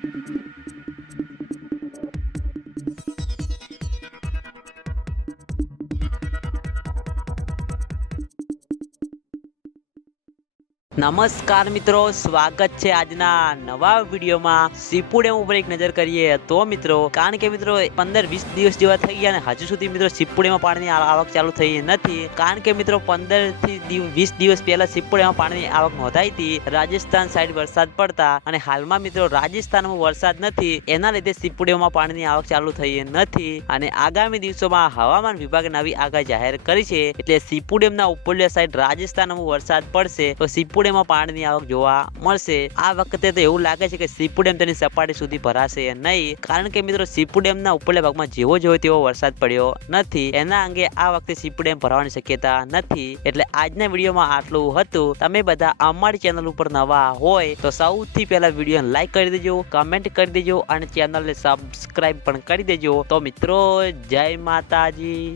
Thank you. નમસ્કાર મિત્રો, સ્વાગત છે આજના નવા વિડીયોમાં. સીપુડેમ ઉપર એક નજર કરીએ તો મિત્રો, કારણ કે મિત્રો, પંદર વીસ દિવસ જેવા થઈ ગયા હજુ સુધી મિત્રો સીપુડેમાં પાણીની આવક ચાલુ થઈ નથી. કારણ કે મિત્રો, પંદરથી વીસ દિવસ પહેલા સીપુડેમાં પાણીની આવક નોંધાઈ હતી. રાજસ્થાન સાઈડ વરસાદ પડતા અને હાલમાં મિત્રો, રાજસ્થાનમાં વરસાદ નથી. એના લીધે સીપુડેમાં પાણીની આવક ચાલુ થઈ નથી. અને આગામી દિવસોમાં હવામાન વિભાગે નવી આગાહી જાહેર કરી છે. એટલે સીપુડેમના ઉપલ્ય સાઈડ રાજસ્થાનમાં વરસાદ પડશે, તો સીપુ ડેમમાં પાણીની આવક જોવા મળશે. આ વખતે તો એવું લાગે છે કે સીપુ ડેમ તેની સપાટી સુધી ભરાશે નહીં. કારણ કે મિત્રો, સીપુડેમના ઉપલા ભાગમાં જેવો જોયો તેવો વરસાદ પડ્યો નથી. એના અંગે આ વખતે સીપુડેમ ભરવાની શક્યતા નથી. એટલે આજના વિડીયોમાં આટલું હતું. તમે બધા અમારી ચેનલ ઉપર નવા હોય તો સૌથી પહેલા વીડિયો લાઈક કરી દેજો, કમેન્ટ કરી દેજો અને ચેનલને સબસ્ક્રાઇબ પણ કરી દેજો. તો મિત્રો, જય માતાજી.